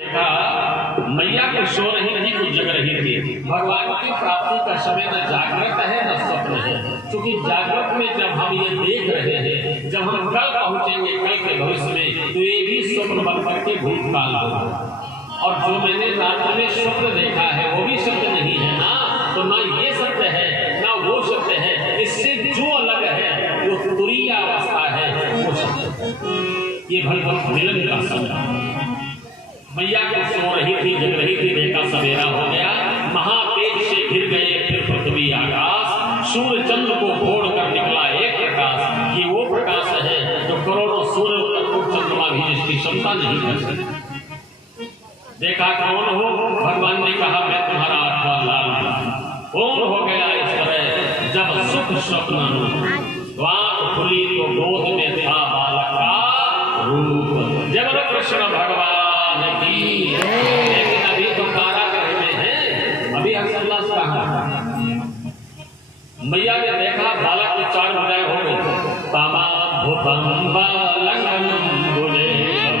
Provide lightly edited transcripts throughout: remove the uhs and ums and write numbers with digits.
देखा मैया को सो रही थी, कुछ जग रही थी। भगवान की प्राप्ति का समय न जागृत है न स्वप्न है, क्योंकि जागृत में जब हम ये देख रहे हैं, जब हम कल पहुंचेंगे कल के भविष्य में, तो ये भी स्वप्न बन करके भूतकाल होगा। और जो मैंने रात्रि में स्वप्न देखा है वो भी सत्य नहीं है ना, तो ना ये सत्य है ना वो सत्य है। इससे जो अलग है वो तुरीय अवस्था है, वो सत्य। ये भगवत मिलन का समय। मैया को सो रही थी, जग रही थी, देखा सवेरा हो गया। महातेज से घिर गए फिर पृथ्वी आकाश। सूर्य चंद्र को फोड़ कर निकला एक प्रकाश। ये वो प्रकाश है जो करोड़ों सूर्य और चंद्रमा भी जिसकी क्षमता नहीं कर सकती। देखा कौन हो? भगवान ने कहा मैं तुम्हारा आत्मा लाल हूं। कौन हो गया इस तरह? जब सुख स्वप्न आंख खुली तो गोद में था बालक का रूप। जब कृष्ण भगवान की, लेकिन अभी तो कारागृह में है, अभी हर्षोल्लास कहाँ? मैया ने देखा बालक को 4 भुजाएं हो गई। तामाभूतं बालकं भुजेशं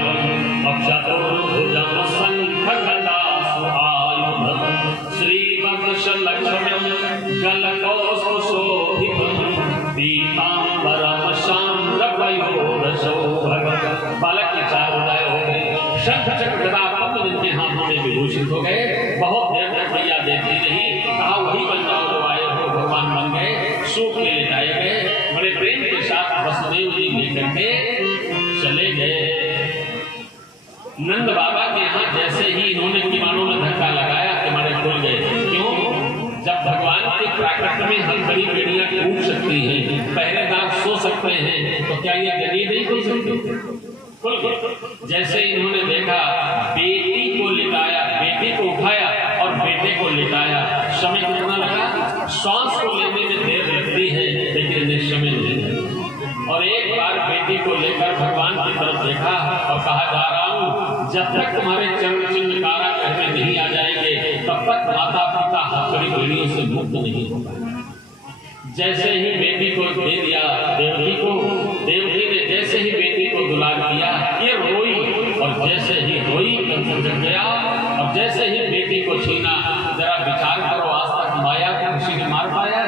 अक्षतुर्भुजं शंखगदासु आयुधं श्रीवत्सलक्ष्म्यं गलकौस्तुशोभितं पीताम्बरं शाम्रपयोधशोभगं। बालक की 4 भुजाएं हो गई। शंख चक्र गदा पद्म जिनके हाथों में विभूषित हो गए। बहुत देर तक मैया देखती रही, कहा वही बन जाओ जो आए हो। भगवान बन गए, सूप में लिटाए गए, बड़े प्रेम के साथ वसुदेव जी लेकर के चले गए। नंद बाबा के यहाँ जैसे ही इन्होंने किमानों में धक्का लगाया, किमाने खुल गए। क्यों? जब भगवान के प्राकट्य में हथकड़ी बेड़ियां टूट सकती हैं, पहरेदार सो सकते हैं, तो क्या ये गरीब नहीं खुल सकते? जैसे इन्होंने देखा, बेटी को लिटाया, बेटी को उठाया और बेटे को लिटाया। समय कितना लगा? श्वास को लेने में देर लगती है, लेकिन निश्चय नहीं। और एक बार बेटी को लेकर भगवान की तरफ देखा और कहा जा रहा हूं, जब तक तुम्हारे चरण चिन्ह कारागृह में नहीं आ जाएंगे, तब तक माता पिता हथकड़ी बेड़ियों से मुक्त नहीं होगा। जैसे ही बेटी को दे दिया देवकी को, देवकी ने जैसे ही बेटी को दुलार दिया, ये रोई, और जैसे ही रोई कंस जग गया। और जैसे ही बेटी को छीना, जरा विचार करो, आज तक माया को किसी ने मार पाया?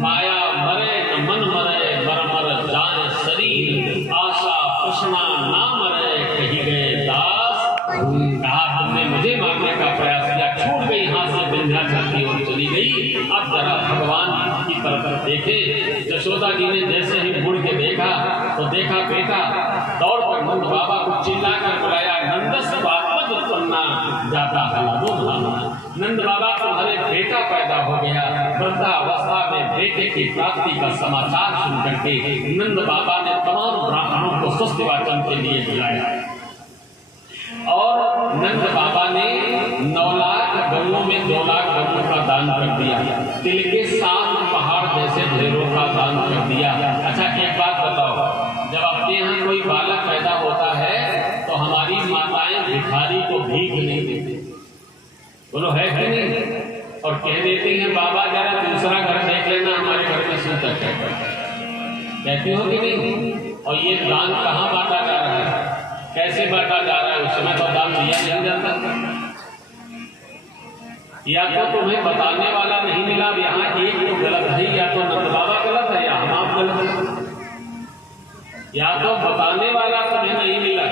माया मरे न मन मरे, मर मर जाने शरीर, आशा कृष्णा ना मरे, कही गए दास। कहा तुमने मुझे मारने का प्रयास किया, छूट गई हाथ से, विंध्याचल की ओर चली गई। अब जरा भगवान की तरफ देखे। यशोदा जी ने जैसे ही मुड़ के देखा तो देखा बेटा दौड़ कर नंद बाबा को चिल्ला कर बुलाया, नंदस बापद उत्पन्ना जाता है। नंद बाबा तुम्हारे बेटा पैदा हो गया। वृद्धावस्था में बेटे की प्राप्ति का समाचार सुन करके नंद बाबा ने तमाम ब्राह्मणों को स्वस्थ वाचन के लिए बुलाया। और नंद बाबा ने 9 लाख गौओं में 2 लाख गौओं का दान कर दिया। दिल के 7 पहाड़ जैसे ढेरों का दान कर दिया। अच्छा एक बात बताओ, जब आपके यहाँ कोई बालक पैदा होता है तो हमारी माताएं भिखारी को भीख नहीं देती, बोलो है कि नहीं? और कह देती हैं बाबा जरा दूसरा घर देख लेना, हमारे घर में सूतक है, कहती हो कि नहीं? और ये दान कहाँ बांटा जा रहा है, कैसे बांटा जा रहा है? उस समय तो दान दिया नहीं जाता। या तो तुम्हें बताने वाला नहीं मिला, यहाँ एक तो गलत है, या तो नंद बाबा गलत है या हम आप गलत है। या तो बताने वाला तुम्हें नहीं मिला,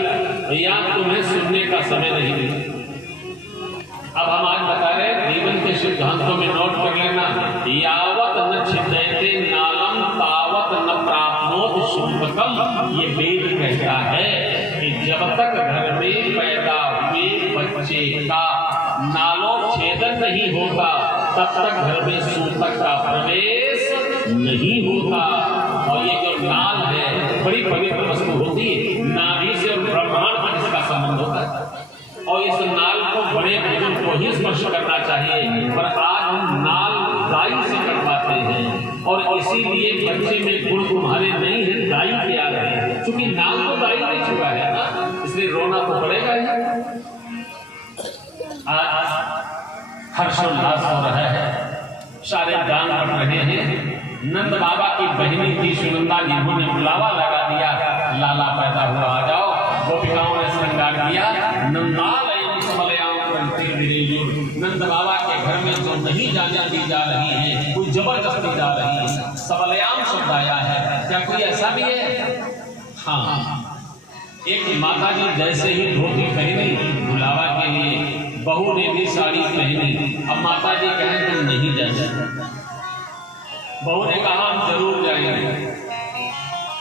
या तुम्हें सुनने का समय नहीं मिला। अब हम आज बता रहे जीवन के सिद्धांतों में नोट कर लेना, यावत न छिद्यते नालम तावत न प्राप्नोति शुभकम। ये वेद कहता है कि जब तक घर में पैदा हुए बच्चे का नालोच्छेदन नहीं होता, तब तक घर में सूतक का प्रवेश नहीं होता। और ये जो नाल है बड़ी पवित्र वस्तु होती है, नाभि से और ब्रह्मांड तक इसका संबंध होता है। और इस नाल को बड़े बुजुर्ग को ही स्पर्श करना चाहिए, पर आज हम नाल दाई से कर पाते हैं। और इसीलिए बच्चे में गुण तुम्हारे नहीं है, दाई के आ रहे हैं, क्योंकि नाल तो दाई ने छुआ है ना, इसलिए रोना तो पड़ेगा ही। आज हर्षोल्लास हो रहा है, सारे दान बढ़ रहे हैं। नंद बाबा की बहनी थी सुनंदा जी ने बुलावा लगा दिया, लाला पैदा हुआ, आ जाओ। गोपिकाओं ने श्रृंगार किया, नंदालय नंद बाबा के घर में जो नहीं जाने दी जा रही है, कोई जबरदस्ती जा रही है, सबलयाम शब्द आया है। क्या कोई ऐसा भी है? हाँ, एक माता जी जैसे ही धोती पहनी बुलावा के लिए, बहू ने भी साड़ी पहनी। अब माता जी कहें तुम नहीं जाए, बहू ने कहा हम जरूर जाएंगे।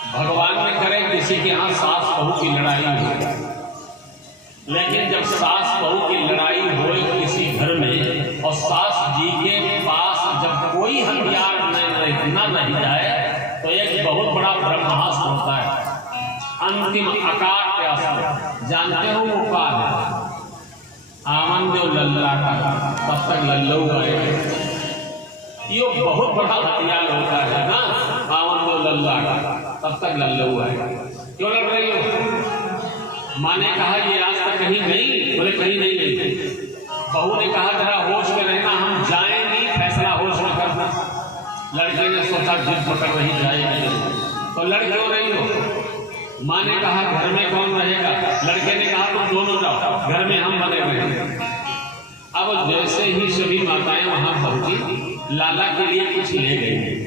भगवान ने करे किसी के यहाँ सास बहू की लड़ाई हो, लेकिन जब सास बहू की लड़ाई हो किसी घर में और सास जी के पास जब कोई हथियार न नहीं जाए तो एक बहुत बड़ा ब्रह्मास्त्र होता है, अंतिम आकार के अस्त्र। जानते हो वो का है? आमन जो लल्ला का, तब तक लल्लू आए। ये बहुत बड़ा हथियार होता है ना, आमन जो लल्ला का, तब तक लल्लू आए। क्यों लड़ रही हो? माँ ने कहा ये आज तक कहीं नहीं, बोले कहीं नहीं गई। बहू ने कहा जरा होश में रहना, हम जाएंगे, फैसला होश में करना। लड़के ने सोचा जिद पकड़ रही जाएगी, तो लड़ क्यों रही हो? माँ ने कहा घर में कौन रहेगा? लड़के ने कहा तुम दोनों जाओ, घर में हम बने रहे। अब जैसे ही सभी माताएं वहां पहुंची, लाला के लिए कुछ ले गई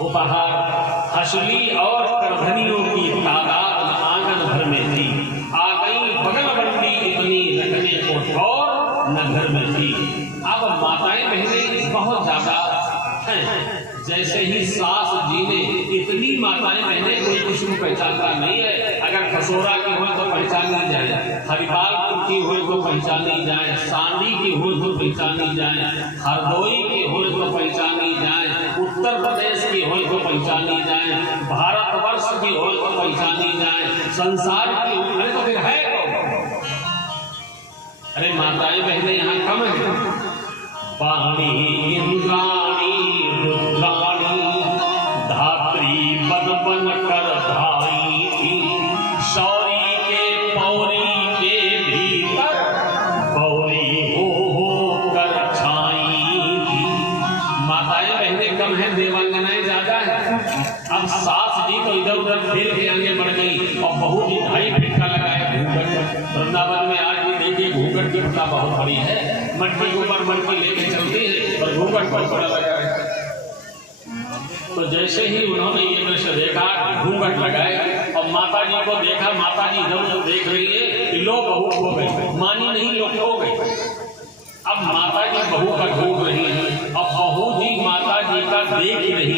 उपहार। हसली और करधनियों की तादाद आंगन भर में थी। आ गई बगल बंदी इतनी रखने को और न घर में थी। अब माताएं बहनें बहुत ज्यादा हैं। जैसे ही सास जी ने इतनी माताएं बहनें, कोई किसी को पहचानता नहीं है। अगर खसोरा की हो तो पहचानी जाए, हरिपालपुर की हो तो पहचानी जाए, सांडी की हो तो पहचानी जाए, हरदोई की हो तो पहचानी जाए, उत्तर प्रदेश की हो तो पहचानी जाए, भारतवर्ष की हो तो पहचानी जाए, संसार की हो तो फिर है कौन? अरे माताएं बहनें यहाँ कम है। वाणी इंद्राणी रुद्राणी धात्री बन बन कर धाई थी। शौरी के पौरी के भीतर पौरी हो कर छाई थी। माताएं बहनें कम है, देवांगनाएं ज्यादा है। अब सास जी तो इधर उधर खेल के आगे बढ़ गई और बहू जी 2.5 फीट का लगाया घूंघट। वृंदावन में आज भी देखिए घूंघट की प्रथा बहुत बड़ी है। मटकी के ऊपर मटकी लेके चलती है और घूंघट पर पड़ा लगा है। तो जैसे ही उन्होंने ये दृश्य देखा, घूंघट लगाए और माता जी को देखा, माता जी इधर उधर देख रही है कि लो बहू हो गई, मानी नहीं लोग हो गई। अब माता जी बहू का ढूंढ रही है और बहू जी माता जी का देख रही